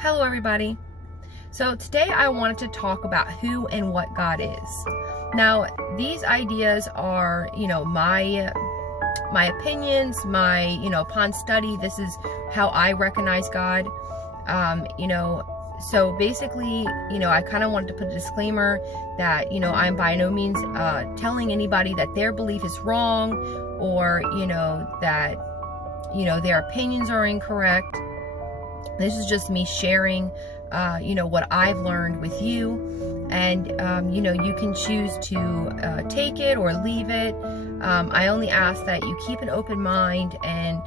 Hello everybody. So today I wanted to talk about who and what God is. Now, these ideas are, my opinions, upon study, this is how I recognize God. So basically, I kind of wanted to put a disclaimer that, I'm by no means telling anybody that their belief is wrong or, that, their opinions are incorrect. This is just me sharing, what I've learned with you. And, you can choose to take it or leave it. I only ask that you keep an open mind and,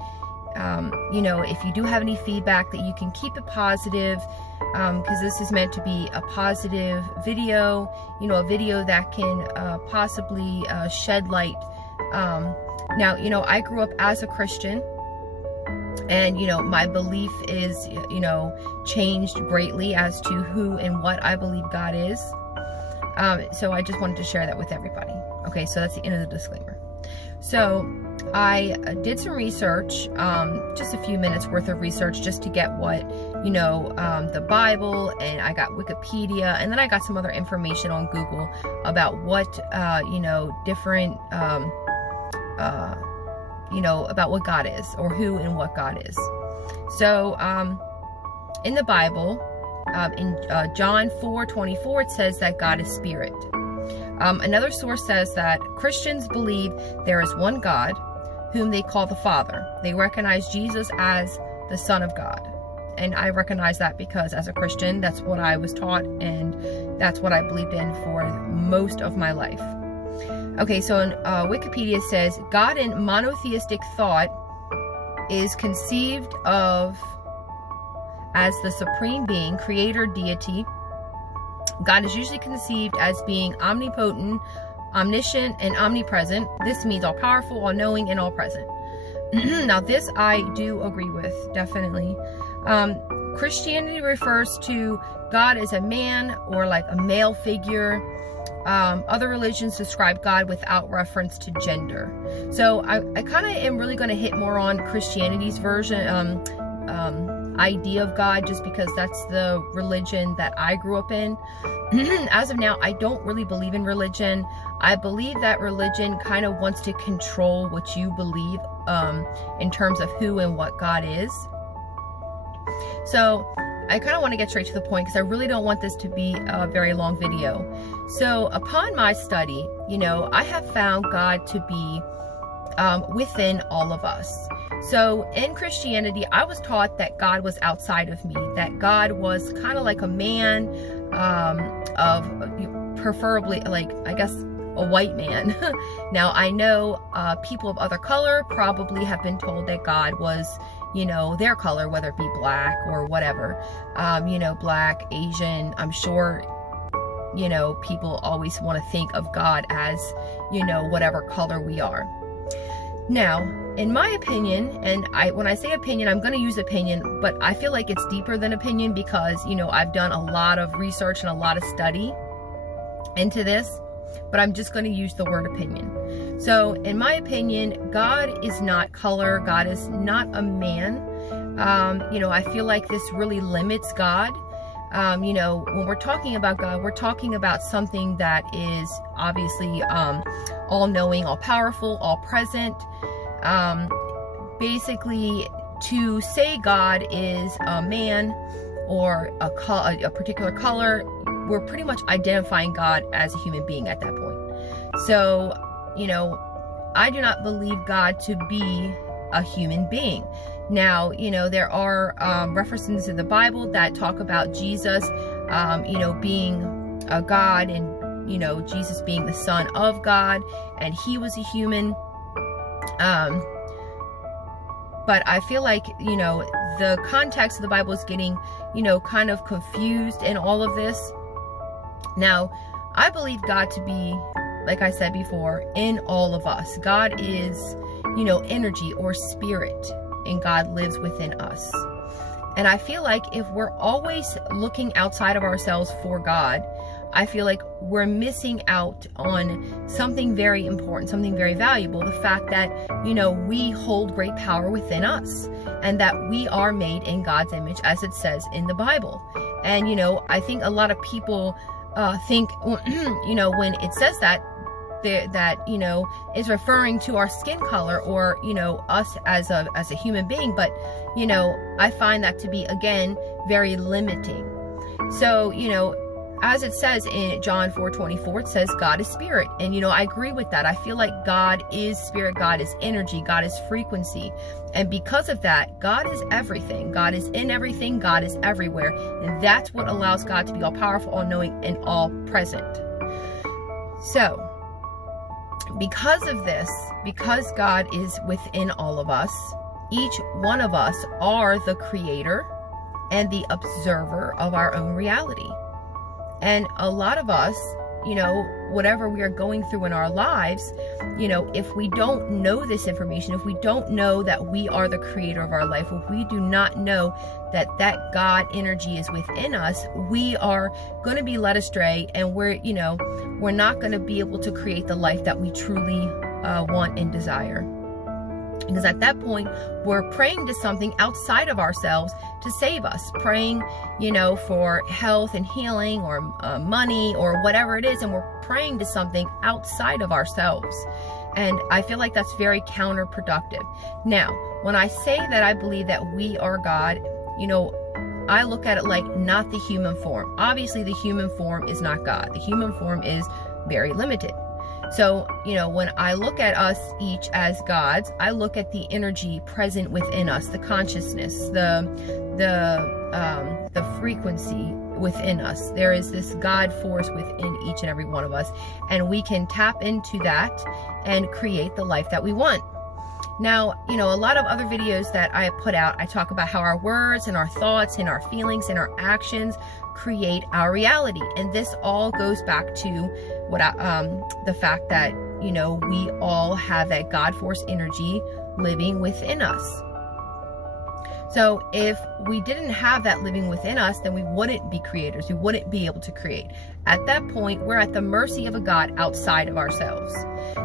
if you do have any feedback, that you can keep it positive, because this is meant to be a positive video, a video that can possibly shed light. Now, I grew up as a Christian. And, my belief is, changed greatly as to who and what I believe God is. So I just wanted to share that with everybody. Okay, so that's the end of the disclaimer. So I did some research, just a few minutes worth of research just to get what, the Bible, and I got Wikipedia, and then I got some other information on Google about what, different, about what God is, or who and what God is. So, in the Bible, in John 4:24, it says that God is spirit. Another source says that Christians believe there is one God, whom they call the Father. They recognize Jesus as the Son of God. And I recognize that because as a Christian, that's what I was taught, and that's what I believed in for most of my life. Okay, so in Wikipedia says, God in monotheistic thought is conceived of as the supreme being, creator, deity. God is usually conceived as being omnipotent, omniscient, and omnipresent. This means all-powerful, all-knowing, and all-present. Now, this I do agree with, definitely. Christianity refers to God as a man or like a male figure. Other religions describe God without reference to gender. So I kind of am really going to hit more on Christianity's version, idea of God, just because that's the religion that I grew up in. As of now, I don't really believe in religion. I believe that religion kind of wants to control what you believe in terms of who and what God is. So I kind of want to get straight to the point because I really don't want this to be a very long video. So upon my study, I have found God to be within all of us. So in Christianity, I was taught that God was outside of me, that God was kind of like a man, of preferably, like, I guess, a white man. Now, I know people of other color probably have been told that God was, their color, whether it be black or whatever, black, Asian. I'm sure, people always want to think of God as, whatever color we are. Now, in my opinion, and when I say opinion, I'm going to use opinion, but I feel like it's deeper than opinion because, I've done a lot of research and a lot of study into this, but I'm just going to use the word opinion. So, in my opinion, God is not color. God is not a man. I feel like this really limits God. When we're talking about God, we're talking about something that is obviously all-knowing, all-powerful, all-present. Basically, to say God is a man or a particular color, we're pretty much identifying God as a human being at that point. So, I do not believe God to be a human being. Now, there are references in the Bible that talk about Jesus, being a God, and, Jesus being the Son of God, and he was a human. But I feel like, the context of the Bible is getting, kind of confused in all of this. Now, I believe God to be, like I said before, in all of us. God is, energy or spirit, and God lives within us. And I feel like if we're always looking outside of ourselves for God, I feel like we're missing out on something very important, something very valuable. The fact that, you know, we hold great power within us and that we are made in God's image, as it says in the Bible. And, you know, I think a lot of people think, you know, when it says that, you know, is referring to our skin color or, you know, us as a human being. But, you know, I find that to be, again, very limiting. So, you know, as it says in John 4:24, it says God is spirit. And, you know, I agree with that. I feel like God is spirit, God is energy, God is frequency. And because of that, God is everything. God is in everything, God is everywhere. And that's what allows God to be all powerful, all knowing, and all present. So, because of this, because God is within all of us, each one of us are the creator and the observer of our own reality. And a lot of us, you know, whatever we are going through in our lives, you know, if we don't know this information, if we don't know that we are the creator of our life, if we do not know that that God energy is within us, we are going to be led astray, and we're not going to be able to create the life that we truly want and desire. Because at that point, we're praying to something outside of ourselves to save us. Praying, you know, for health and healing or money or whatever it is. And we're praying to something outside of ourselves. And I feel like that's very counterproductive. Now, when I say that I believe that we are God, you know, I look at it like not the human form. Obviously, the human form is not God. The human form is very limited. So, you know, when I look at us each as gods, I look at the energy present within us, the consciousness, the frequency within us. There is this God force within each and every one of us, and we can tap into that and create the life that we want. Now, you know, a lot of other videos that I put out, I talk about how our words and our thoughts and our feelings and our actions create our reality. And this all goes back to what the fact that, you know, we all have that God force energy living within us. So if we didn't have that living within us, then we wouldn't be creators. We wouldn't be able to create. At that point, we're at the mercy of a God outside of ourselves.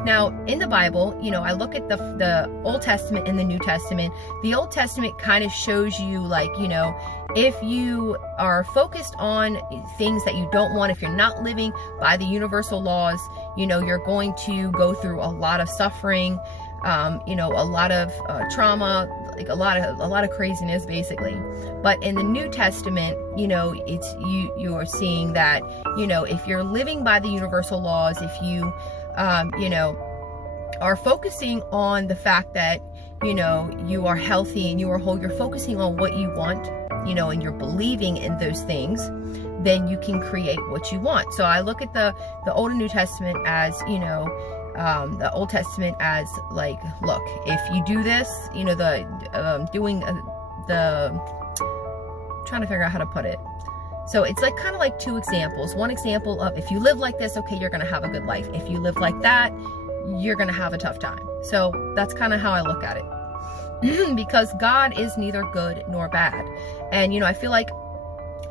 Now, in the Bible, you know, I look at the Old Testament and the New Testament. The Old Testament kind of shows you, like, you know, if you are focused on things that you don't want, if you're not living by the universal laws, you know, you're going to go through a lot of suffering, you know, a lot of trauma, like a lot of craziness, basically. But in the New Testament, you know, it's you are seeing that, you know, if you're living by the universal laws, if you you know, are focusing on the fact that, you know, you are healthy and you are whole, you're focusing on what you want, you know, and you're believing in those things, then you can create what you want. So I look at the Old and New Testament as, you know, the Old Testament as like, look, if you do this, you know, trying to figure out how to put it. So it's like kind of like two examples. One example of, if you live like this, okay, you're going to have a good life. If you live like that, you're going to have a tough time. So that's kind of how I look at it. Because God is neither good nor bad. And, you know, I feel like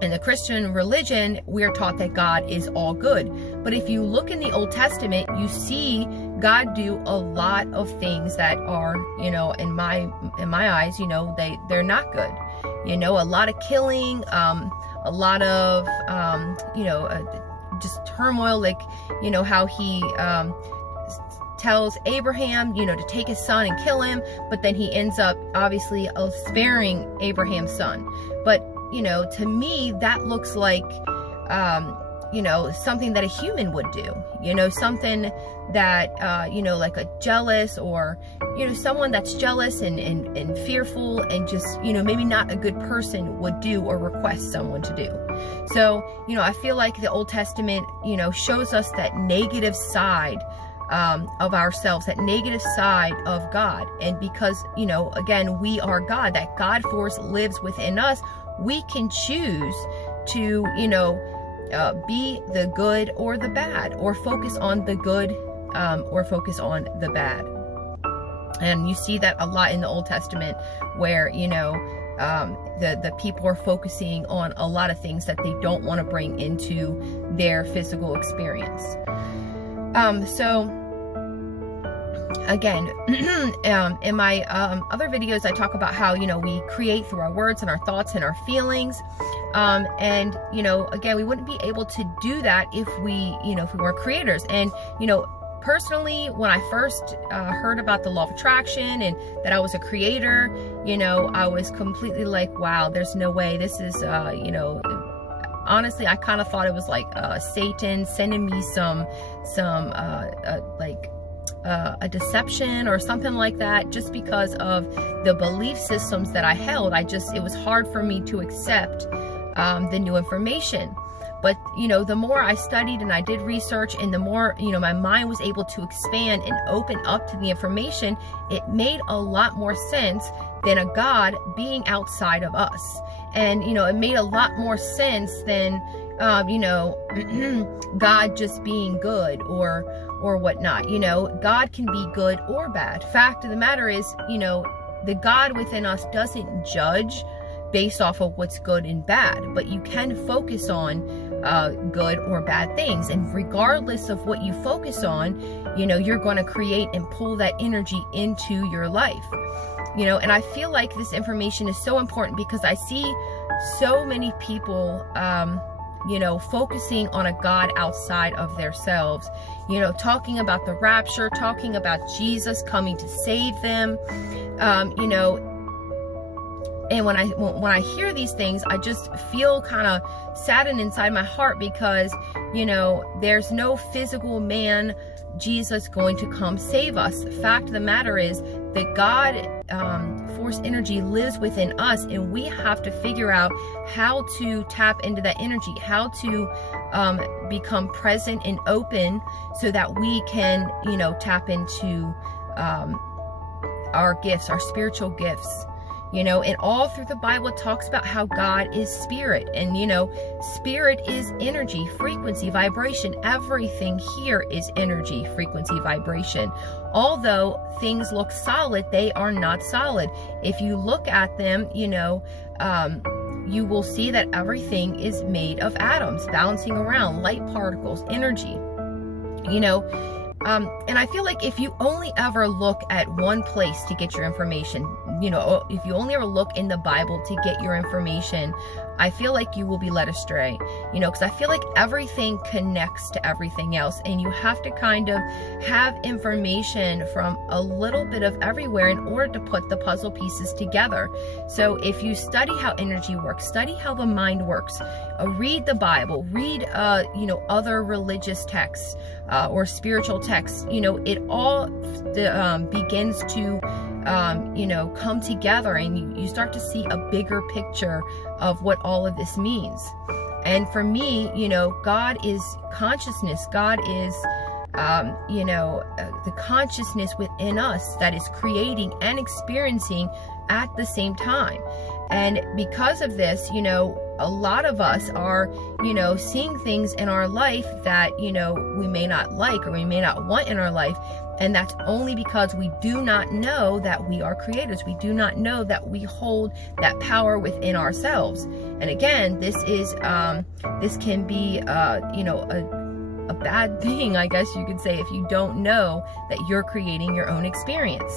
in the Christian religion, we're taught that God is all good. But if you look in the Old Testament, you see God do a lot of things that are, you know, in my eyes, you know, they're not good. You know, a lot of killing, a lot of, you know, just turmoil, like, you know, how he tells Abraham, you know, to take his son and kill him, but then he ends up obviously sparing Abraham's son. But, you know, to me, that looks like, you know, something that a human would do, you know, something that, you know, like a jealous, or, you know, someone that's jealous and fearful and just, you know, maybe not a good person would do or request someone to do. So, you know, I feel like the Old Testament, you know, shows us that negative side of ourselves, that negative side of God. And because, you know, again, we are God, that God force lives within us, we can choose to, you know, be the good or the bad, or focus on the good or focus on the bad. And you see that a lot in the Old Testament, where, you know, the people are focusing on a lot of things that they don't want to bring into their physical experience. So again, in my other videos, I talk about how, you know, we create through our words and our thoughts and our feelings. And, you know, again, we wouldn't be able to do that if we, you know, if we weren't creators. And, you know, personally, when I first heard about the law of attraction and that I was a creator, you know, I was completely like, wow, there's no way. This is, you know, honestly, I kind of thought it was like Satan sending me a deception or something like that, just because of the belief systems that I held. It was hard for me to accept the new information. But, you know, the more I studied and I did research, and the more, you know, my mind was able to expand and open up to the information, it made a lot more sense than a God being outside of us. And, you know, it made a lot more sense than, you know, God just being good or whatnot. You know, God can be good or bad. Fact of the matter is, you know, the God within us doesn't judge based off of what's good and bad, but you can focus on good or bad things. And regardless of what you focus on, you know, you're going to create and pull that energy into your life. You know, and I feel like this information is so important because I see so many people, you know, focusing on a God outside of themselves, you know, talking about the rapture, talking about Jesus coming to save them, you know. And when I hear these things, I just feel kind of saddened inside my heart because, you know, there's no physical man, Jesus, going to come save us. The fact of the matter is that God, force energy lives within us, and we have to figure out how to tap into that energy, how to become present and open so that we can, you know, tap into our gifts, our spiritual gifts. You know, and all through the Bible, it talks about how God is spirit. And, you know, spirit is energy, frequency, vibration. Everything here is energy, frequency, vibration. Although things look solid, they are not solid. If you look at them, you know, you will see that everything is made of atoms bouncing around, light particles, energy, you know. And I feel like if you only ever look at one place to get your information, you know, if you only ever look in the Bible to get your information, I feel like you will be led astray, you know, because I feel like everything connects to everything else, and you have to kind of have information from a little bit of everywhere in order to put the puzzle pieces together. So if you study how energy works, study how the mind works, read the Bible, read, you know, other religious texts or spiritual texts, you know, it all begins to, you know, come together, and you start to see a bigger picture of what all of this means. And for me, you know, God is consciousness. God is, you know, the consciousness within us that is creating and experiencing at the same time. And because of this, you know, a lot of us are, you know, seeing things in our life that, you know, we may not like or we may not want in our life. And that's only because we do not know that we are creators. We do not know that we hold that power within ourselves. And again, this is, this can be, you know, a bad thing, I guess you could say, if you don't know that you're creating your own experience.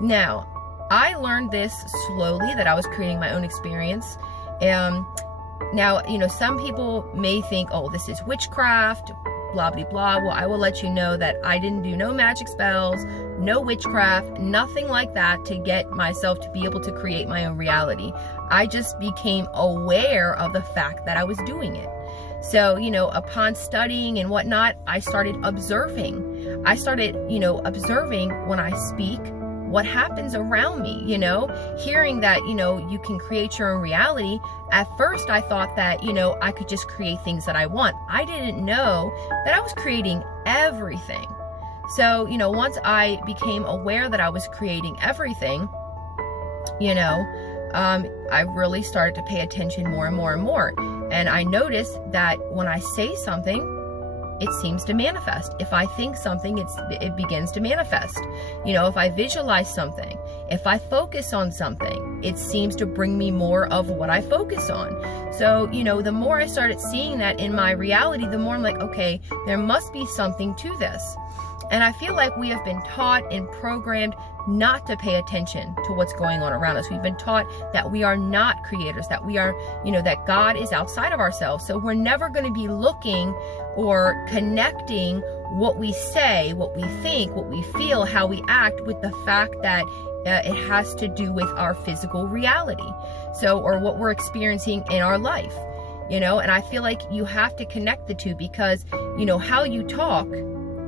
Now, I learned this slowly, that I was creating my own experience. Now, you know, some people may think, oh, this is witchcraft, blah, blah, blah. Well, I will let you know that I didn't do no magic spells, no witchcraft, nothing like that to get myself to be able to create my own reality. I just became aware of the fact that I was doing it. So, you know, upon studying and whatnot, I started observing. I started, you know, observing when I speak, what happens around me, you know, hearing that, you know, you can create your own reality. At first, I thought that, you know, I could just create things that I want. I didn't know that I was creating everything. So, you know, once I became aware that I was creating everything, you know, I really started to pay attention more and more and more. And I noticed that when I say something, it seems to manifest. If I think something, it begins to manifest. You know, if I visualize something, if I focus on something, it seems to bring me more of what I focus on. So, you know, the more I started seeing that in my reality, the more I'm like, okay, there must be something to this. And I feel like we have been taught and programmed not to pay attention to what's going on around us. We've been taught that we are not creators, that we are, you know, that God is outside of ourselves. So we're never going to be looking or connecting what we say, what we think, what we feel, how we act with the fact that it has to do with our physical reality. So, or what we're experiencing in our life, you know, and I feel like you have to connect the two because, you know, how you talk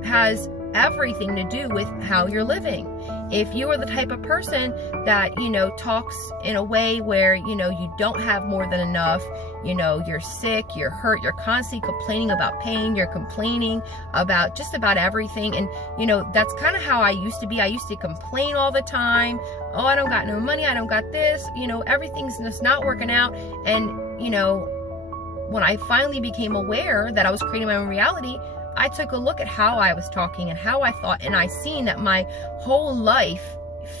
has everything to do with how you're living. If you are the type of person that, you know, talks in a way where, you know, you don't have more than enough, you know, you're sick, you're hurt, you're constantly complaining about pain, you're complaining about just about everything. And, you know, that's kind of how I used to be. I used to complain all the time. Oh, I don't got no money. I don't got this, you know, everything's just not working out. And, you know, when I finally became aware that I was creating my own reality, I took a look at how I was talking and how I thought, and I seen that my whole life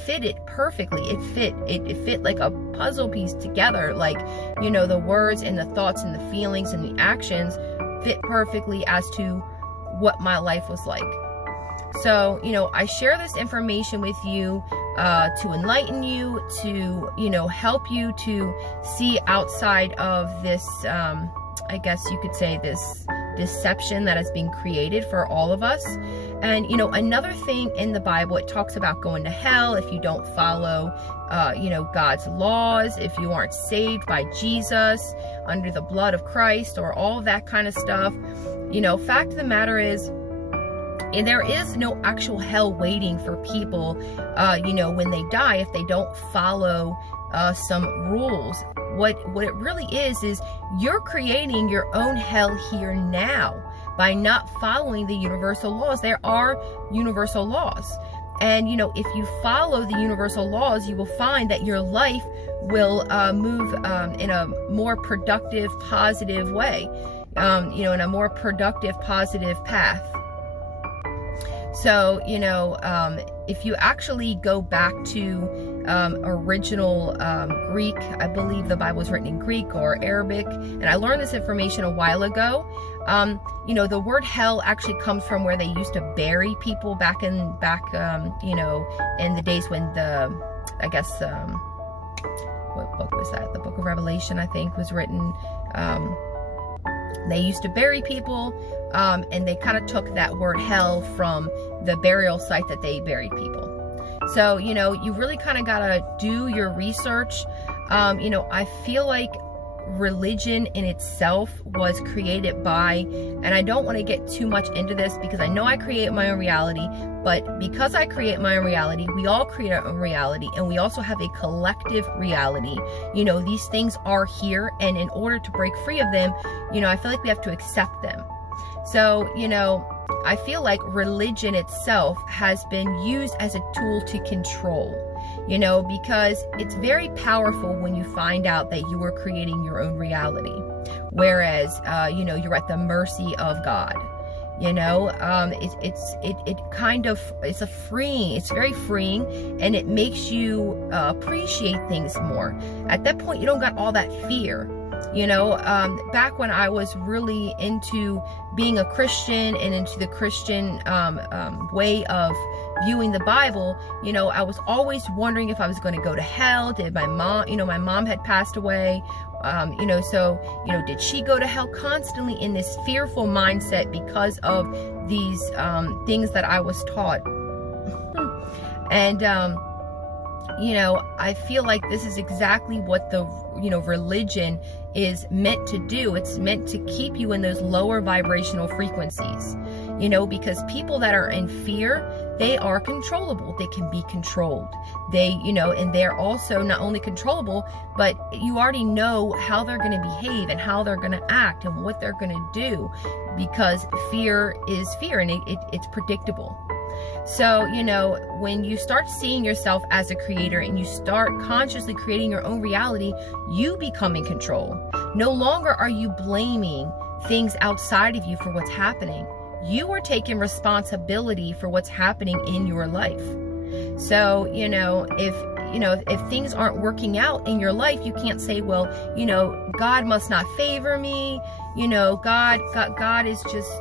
fitted perfectly. It fit like a puzzle piece together. Like, you know, the words and the thoughts and the feelings and the actions fit perfectly as to what my life was like. So, you know, I share this information with you to enlighten you, to, you know, help you to see outside of this, I guess you could say, this deception that has been created for all of us. And, you know, another thing in the Bible, it talks about going to hell if you don't follow, you know, God's laws, if you aren't saved by Jesus under the blood of Christ, or all of that kind of stuff. You know, fact of the matter is, and there is no actual hell waiting for people, you know, when they die, if they don't follow some rules. What it really is you're creating your own hell here now by not following the universal laws. There are universal laws. And, you know, if you follow the universal laws, you will find that your life will move in a more productive, positive way, you know, in a more productive, positive path. So, you know, if you actually go back to original Greek, I believe the Bible was written in Greek or Arabic, and I learned this information a while ago. You know, the word hell actually comes from where they used to bury people back, you know, in the days when I guess, what book was that? The book of Revelation, I think, was written. They used to bury people, and they kind of took that word hell from the burial site that they buried people. So, you know, you really kind of got to do your research. You know, I feel like religion in itself was created by, and I don't want to get too much into this because I know I create my own reality, but because I create my own reality, we all create our own reality, and we also have a collective reality. You know, these things are here, and in order to break free of them, you know, I feel like we have to accept them. So, you know, I feel like religion itself has been used as a tool to control, you know, because it's very powerful when you find out that you are creating your own reality, whereas, you know, you're at the mercy of God. You know, it's very freeing, and it makes you appreciate things more. At that point, you don't got all that fear. You know, back when I was really into being a Christian and into the Christian way of viewing the Bible, you know, I was always wondering if I was going to go to hell. Did my mom, you know, my mom had passed away, you know, so, you know, did she go to hell? Constantly in this fearful mindset because of these things that I was taught. And, you know, I feel like this is exactly what the, you know, religion is meant to do. It's meant to keep you in those lower vibrational frequencies, you know, because people that are in fear, they are controllable. They can be controlled. They, you know, and they're also not only controllable, but you already know how they're going to behave and how they're going to act and what they're going to do, because fear is fear, and it's predictable. So, you know, when you start seeing yourself as a creator and you start consciously creating your own reality, you become in control. No longer are you blaming things outside of you for what's happening. you are taking responsibility for what's happening in your life. So, if things aren't working out in your life, you can't say, well, God must not favor me. God is just,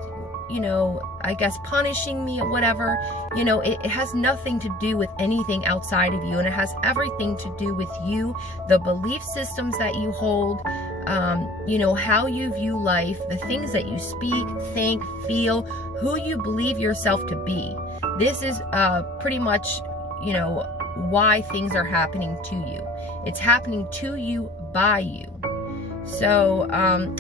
I guess punishing me or whatever. It has nothing to do with anything outside of you, and it has everything to do with you, the belief systems that you hold, how you view life, the things that you speak, think, feel, who you believe yourself to be. This is pretty much, why things are happening to you. It's happening to you by you. So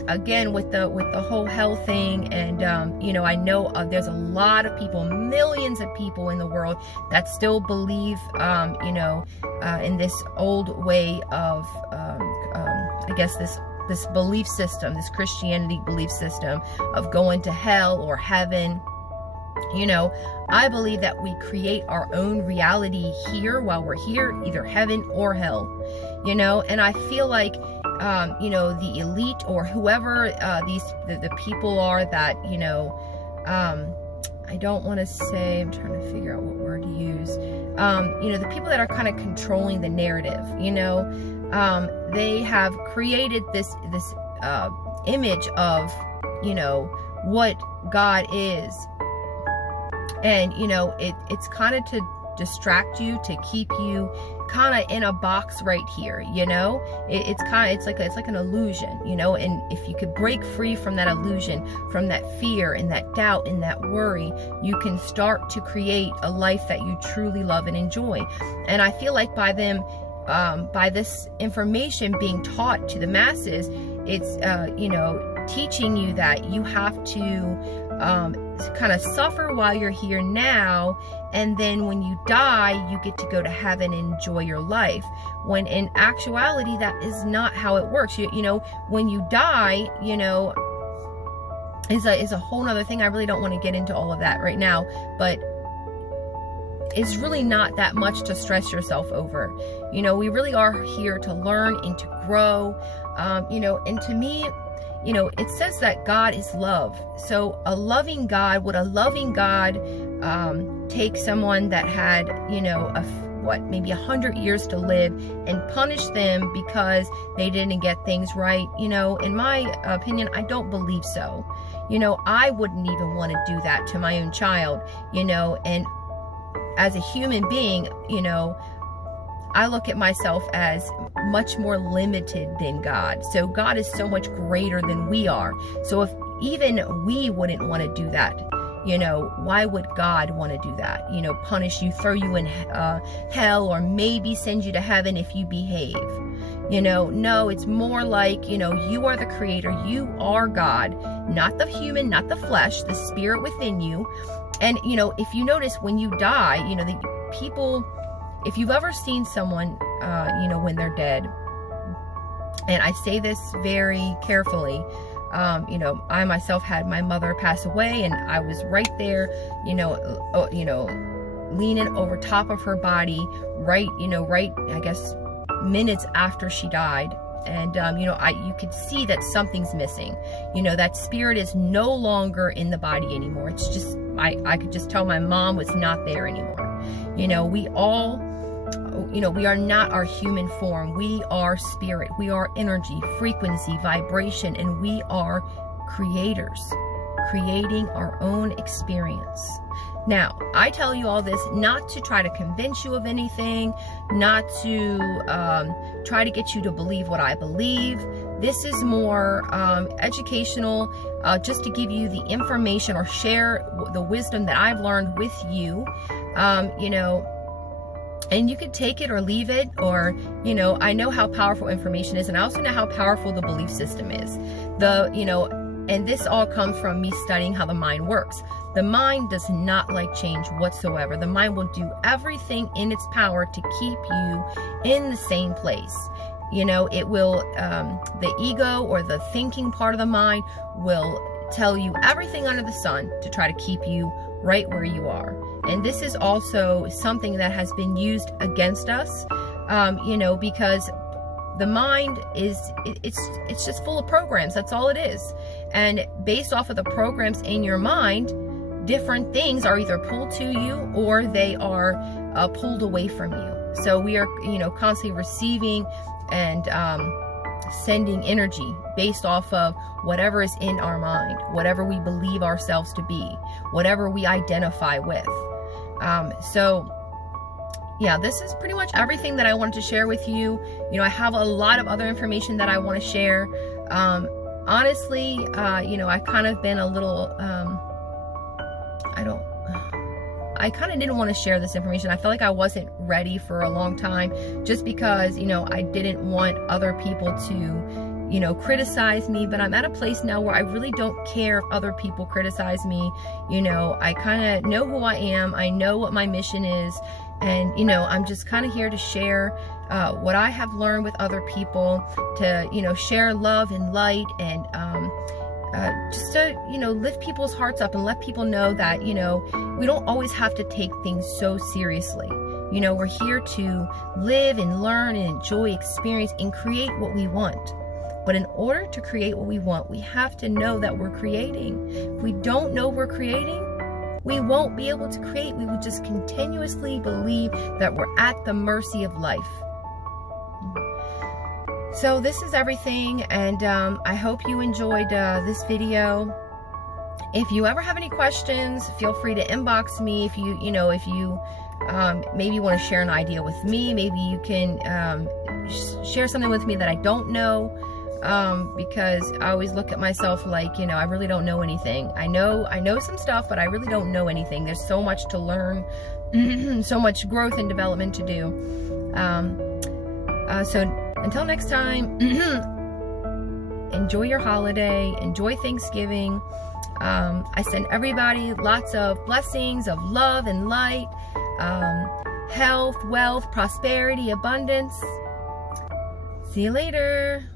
again, with the whole hell thing, and I know there's a lot of people, millions of people in the world that still believe in this old way of I guess this belief system, this Christianity belief system of going to hell or heaven. I believe that we create our own reality here while we're here, either heaven or hell, and I feel like, the elite or whoever the people are that, I don't want to say, I'm trying to figure out what word to use, the people that are kind of controlling the narrative, they have created this image of, what God is. And, it's kind of to distract you, to keep you kind of in a box right here, it's like an illusion, and if you could break free from that illusion, from that fear and that doubt and that worry, you can start to create a life that you truly love and enjoy. And I feel like by this information being taught to the masses, it's, teaching you that you have to kind of suffer while you're here now, and then when you die, you get to go to heaven and enjoy your life, when in actuality that is not how it works. When you die, is a whole nother thing. I really don't want to get into all of that right now, but it's really not that much to stress yourself over. We really are here to learn and to grow, and to me, it says that God is love. So a loving God, would a loving God take someone that had, maybe 100 years to live and punish them because they didn't get things right? In my opinion, I don't believe so. I wouldn't even want to do that to my own child, and as a human being, I look at myself as much more limited than God. So God is so much greater than we are. So if even we wouldn't want to do that, why would God want to do that? Punish you, throw you in hell, or maybe send you to heaven if you behave. No, it's more like, you are the creator. You are God, not the human, not the flesh, the spirit within you. And, if you notice when you die, the people, if you've ever seen someone, when they're dead, and I say this very carefully, I myself had my mother pass away, and I was right there, leaning over top of her body, right, I guess, minutes after she died. And, you could see that something's missing. That spirit is no longer in the body anymore. It's just, I could just tell my mom was not there anymore. We all, we are not our human form. We are spirit. We are energy, frequency, vibration, and we are creators, creating our own experience. Now, I tell you all this not to try to convince you of anything, not to try to get you to believe what I believe. This is more educational, just to give you the information or share the wisdom that I've learned with you, and you could take it or leave it, or, I know how powerful information is, and I also know how powerful the belief system is. And this all comes from me studying how the mind works. The mind does not like change whatsoever. The mind will do everything in its power to keep you in the same place. It will, the ego or the thinking part of the mind will tell you everything under the sun to try to keep you right where you are. And this is also something that has been used against us, because the mind is, it's just full of programs. That's all it is. And based off of the programs in your mind, different things are either pulled to you or they are pulled away from you. So we are, you know, constantly receiving and sending energy based off of whatever is in our mind, whatever we believe ourselves to be, whatever we identify with. So yeah, this is pretty much everything that I wanted to share with you. You know, I have a lot of other information that I want to share. Honestly, you know, I kind of been a little, I kind of didn't want to share this information. I felt like I wasn't ready for a long time, just because, you know, I didn't want other people to, you know, criticize me. But I'm at a place now where I really don't care if other people criticize me. You know, I kind of know who I am. I know what my mission is. And, you know, I'm just kind of here to share what I have learned with other people, to, you know, share love and light, and just to, you know, lift people's hearts up and let people know that, you know, we don't always have to take things so seriously. You know, we're here to live and learn and enjoy, experience, and create what we want. But in order to create what we want, we have to know that we're creating. If we don't know we're creating, we won't be able to create. We will just continuously believe that we're at the mercy of life. So this is everything, and I hope you enjoyed this video. If you ever have any questions, feel free to inbox me. If you maybe want to share an idea with me, maybe you can share something with me that I don't know, because I always look at myself like, you know, I really don't know anything. I know some stuff, but I really don't know anything. There's so much to learn, so much growth and development to do. So until next time, enjoy your holiday, enjoy Thanksgiving. I send everybody lots of blessings of love and light, health, wealth, prosperity, abundance. See you later.